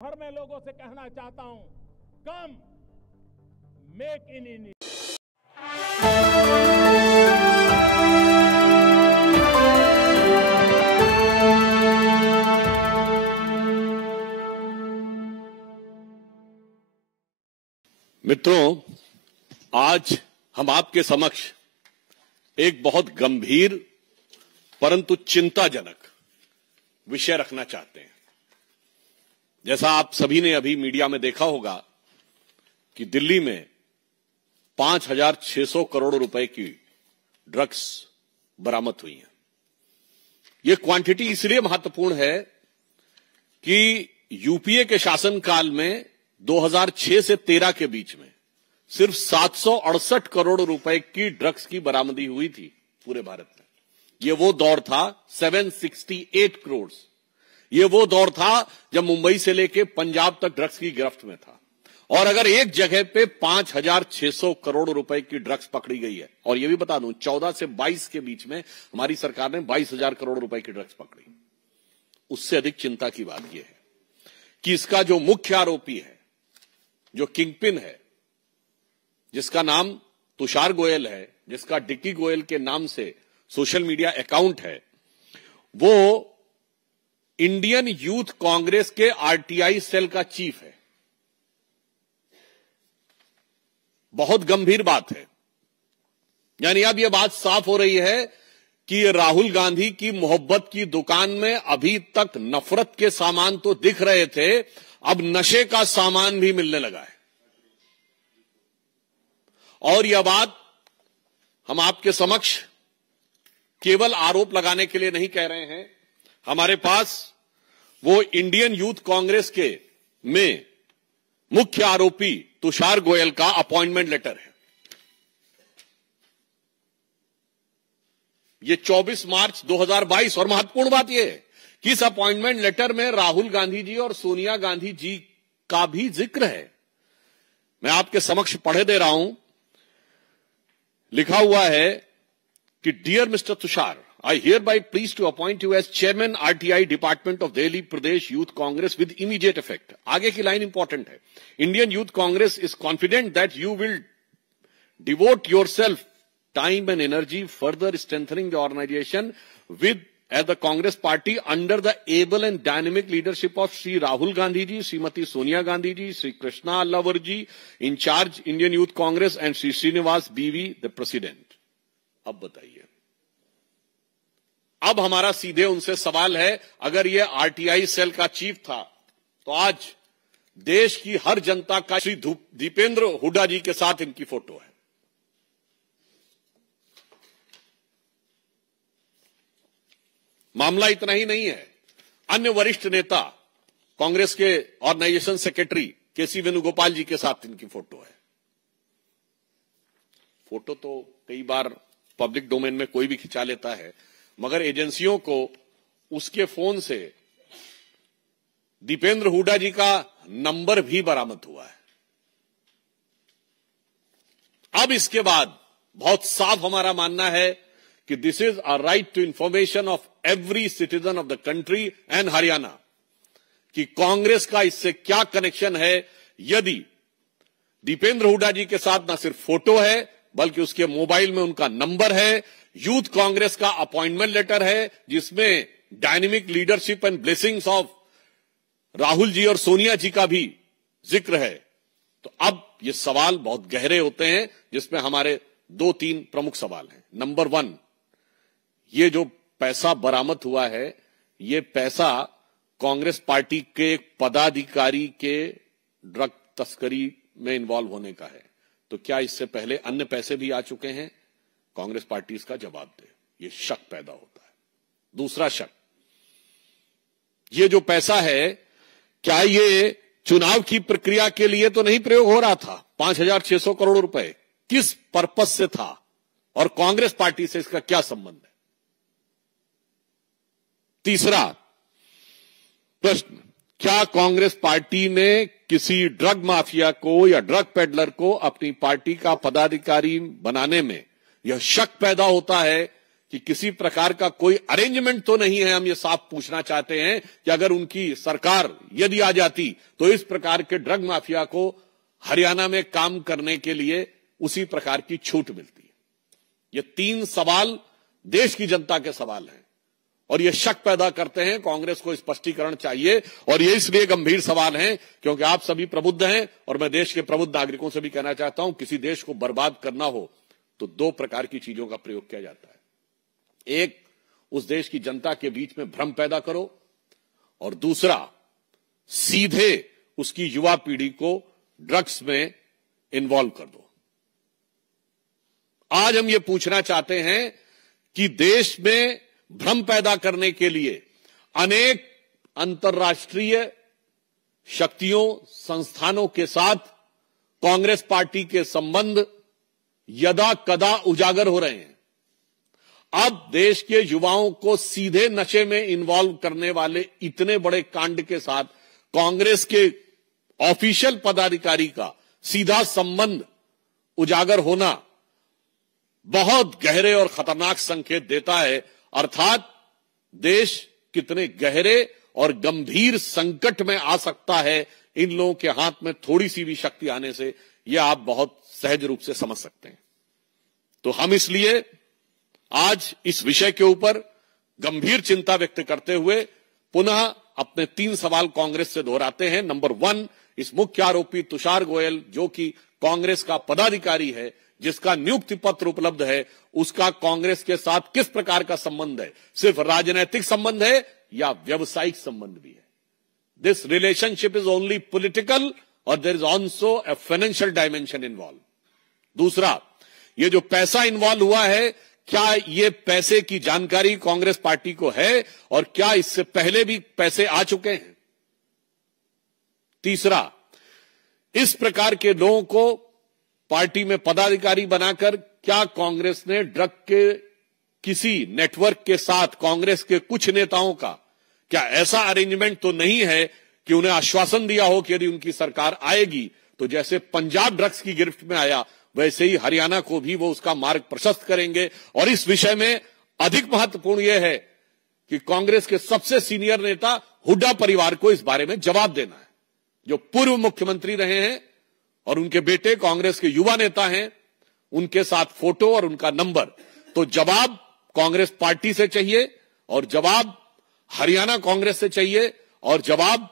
भर में लोगों से कहना चाहता हूं, कम मेक इन इंडिया। मित्रों, आज हम आपके समक्ष एक बहुत गंभीर परंतु चिंताजनक विषय रखना चाहते हैं। जैसा आप सभी ने अभी मीडिया में देखा होगा कि दिल्ली में 5,600 करोड़ रुपए की ड्रग्स बरामद हुई हैं। यह क्वांटिटी इसलिए महत्वपूर्ण है कि यूपीए के शासनकाल में 2006 से 13 के बीच में सिर्फ 768 करोड़ रुपए की ड्रग्स की बरामदी हुई थी पूरे भारत में। यह वो दौर था 768 करोड़। यह वो दौर था जब मुंबई से लेकर पंजाब तक ड्रग्स की गिरफ्त में था। और अगर एक जगह पे 5,600 करोड़ रुपए की ड्रग्स पकड़ी गई है, और यह भी बता दूं 14 से 22 के बीच में हमारी सरकार ने 22,000 करोड़ रुपए की ड्रग्स पकड़ी, उससे अधिक चिंता की बात यह है कि इसका जो मुख्य आरोपी है, जो किंगपिन है, जिसका नाम तुषार गोयल है, जिसका डिक्की गोयल के नाम से सोशल मीडिया अकाउंट है, वो इंडियन यूथ कांग्रेस के आरटीआई सेल का चीफ है। बहुत गंभीर बात है। यानी अब यह बात साफ हो रही है कि राहुल गांधी की मोहब्बत की दुकान में अभी तक नफरत के सामान तो दिख रहे थे, अब नशे का सामान भी मिलने लगा है। और यह बात हम आपके समक्ष केवल आरोप लगाने के लिए नहीं कह रहे हैं। हमारे पास वो इंडियन यूथ कांग्रेस के में मुख्य आरोपी तुषार गोयल का अपॉइंटमेंट लेटर है। ये 24 मार्च 2022, और महत्वपूर्ण बात यह है कि इस अपॉइंटमेंट लेटर में राहुल गांधी जी और सोनिया गांधी जी का भी जिक्र है। मैं आपके समक्ष पढ़े दे रहा हूं। लिखा हुआ है कि dear mister Tushar, I hereby please to appoint you as chairman RTI Department of Delhi Pradesh Youth Congress with immediate effect. आगे की लाइन इंपॉर्टेंट है। Indian Youth Congress is confident that you will devote yourself time and energy further strengthening the organization with as the Congress party under the able and dynamic leadership of Sri Rahul Gandhi ji, Srimati Sonia Gandhi ji, Sri Krishna Allavar ji, in charge Indian Youth Congress, and Sri Srinivas BV, the president. अब बताइए, अब हमारा सीधे उनसे सवाल है, अगर ये आरटीआई सेल का चीफ था तो आज देश की हर जनता का श्री दीपेंद्र हुड्डा जी के साथ इनकी फोटो है। मामला इतना ही नहीं है, अन्य वरिष्ठ नेता कांग्रेस के ऑर्गेनाइजेशन सेक्रेटरी केसी वेणुगोपाल जी के साथ इनकी फोटो है। फोटो तो कई बार पब्लिक डोमेन में कोई भी खिंचा लेता है, मगर एजेंसियों को उसके फोन से दीपेंद्र हुड्डा जी का नंबर भी बरामद हुआ है। अब इसके बाद बहुत साफ हमारा मानना है कि this is a right to information of every citizen of the country and Haryana कि कांग्रेस का इससे क्या कनेक्शन है। यदि दीपेंद्र हुड्डा जी के साथ न सिर्फ फोटो है बल्कि उसके मोबाइल में उनका नंबर है, यूथ कांग्रेस का अपॉइंटमेंट लेटर है जिसमें dynamic leadership and blessings of Rahul ji और सोनिया जी का भी जिक्र है, तो अब ये सवाल बहुत गहरे होते हैं, जिसमें हमारे 2-3 प्रमुख सवाल हैं। नंबर 1, ये जो पैसा बरामद हुआ है, ये पैसा कांग्रेस पार्टी के पदाधिकारी के ड्रग तस्करी में इन्वॉल्व होने का है, तो क्या इससे पहले अन्य पैसे भी आ चुके हैं? कांग्रेस पार्टी इसका जवाब दे। ये शक पैदा होता है। दूसरा शक, ये जो पैसा है, क्या ये चुनाव की प्रक्रिया के लिए तो नहीं प्रयोग हो रहा था? 5,600 करोड़ रुपए किस पर्पस से था और कांग्रेस पार्टी से इसका क्या संबंध है? तीसरा प्रश्न, क्या कांग्रेस पार्टी ने किसी ड्रग माफिया को या ड्रग पेडलर को अपनी पार्टी का पदाधिकारी बनाने में यह शक पैदा होता है कि किसी प्रकार का कोई अरेंजमेंट तो नहीं है। हम ये साफ पूछना चाहते हैं कि अगर उनकी सरकार यदि आ जाती तो इस प्रकार के ड्रग माफिया को हरियाणा में काम करने के लिए उसी प्रकार की छूट मिलती है। ये 3 सवाल देश की जनता के सवाल हैं और ये शक पैदा करते हैं। कांग्रेस को स्पष्टीकरण चाहिए और ये इसलिए गंभीर सवाल हैं क्योंकि आप सभी प्रबुद्ध हैं और मैं देश के प्रबुद्ध नागरिकों से भी कहना चाहता हूं, किसी देश को बर्बाद करना हो तो 2 प्रकार की चीजों का प्रयोग किया जाता है। एक, उस देश की जनता के बीच में भ्रम पैदा करो और दूसरा, सीधे उसकी युवा पीढ़ी को ड्रग्स में इन्वॉल्व कर दो। आज हम ये पूछना चाहते हैं कि देश में भ्रम पैदा करने के लिए अनेक अंतर्राष्ट्रीय शक्तियों, संस्थानों के साथ कांग्रेस पार्टी के संबंध यदा कदा उजागर हो रहे हैं। अब देश के युवाओं को सीधे नशे में इन्वॉल्व करने वाले इतने बड़े कांड के साथ कांग्रेस के ऑफिशियल पदाधिकारी का सीधा संबंध उजागर होना बहुत गहरे और खतरनाक संकेत देता है। अर्थात देश कितने गहरे और गंभीर संकट में आ सकता है इन लोगों के हाथ में थोड़ी सी भी शक्ति आने से, यह आप बहुत सहज रूप से समझ सकते हैं। तो हम इसलिए आज इस विषय के ऊपर गंभीर चिंता व्यक्त करते हुए पुनः अपने 3 सवाल कांग्रेस से दोहराते हैं। नंबर 1, इस मुख्य आरोपी तुषार गोयल जो कि कांग्रेस का पदाधिकारी है, जिसका नियुक्ति पत्र उपलब्ध है, उसका कांग्रेस के साथ किस प्रकार का संबंध है? सिर्फ राजनीतिक संबंध है या व्यवसायिक संबंध भी है? This relationship is only political और there is also a financial dimension involve. दूसरा, ये जो पैसा इन्वॉल्व हुआ है, क्या ये पैसे की जानकारी कांग्रेस पार्टी को है और क्या इससे पहले भी पैसे आ चुके हैं? तीसरा, इस प्रकार के लोगों को पार्टी में पदाधिकारी बनाकर क्या कांग्रेस ने ड्रग के किसी नेटवर्क के साथ कांग्रेस के कुछ नेताओं का क्या ऐसा अरेंजमेंट तो नहीं है कि उन्हें आश्वासन दिया हो कि यदि उनकी सरकार आएगी तो जैसे पंजाब ड्रग्स की गिरफ्त में आया वैसे ही हरियाणा को भी वो उसका मार्ग प्रशस्त करेंगे? और इस विषय में अधिक महत्वपूर्ण यह है कि कांग्रेस के सबसे सीनियर नेता हुड्डा परिवार को इस बारे में जवाब देना है, जो पूर्व मुख्यमंत्री रहे हैं और उनके बेटे कांग्रेस के युवा नेता हैं, उनके साथ फोटो और उनका नंबर। तो जवाब कांग्रेस पार्टी से चाहिए और जवाब हरियाणा कांग्रेस से चाहिए और जवाब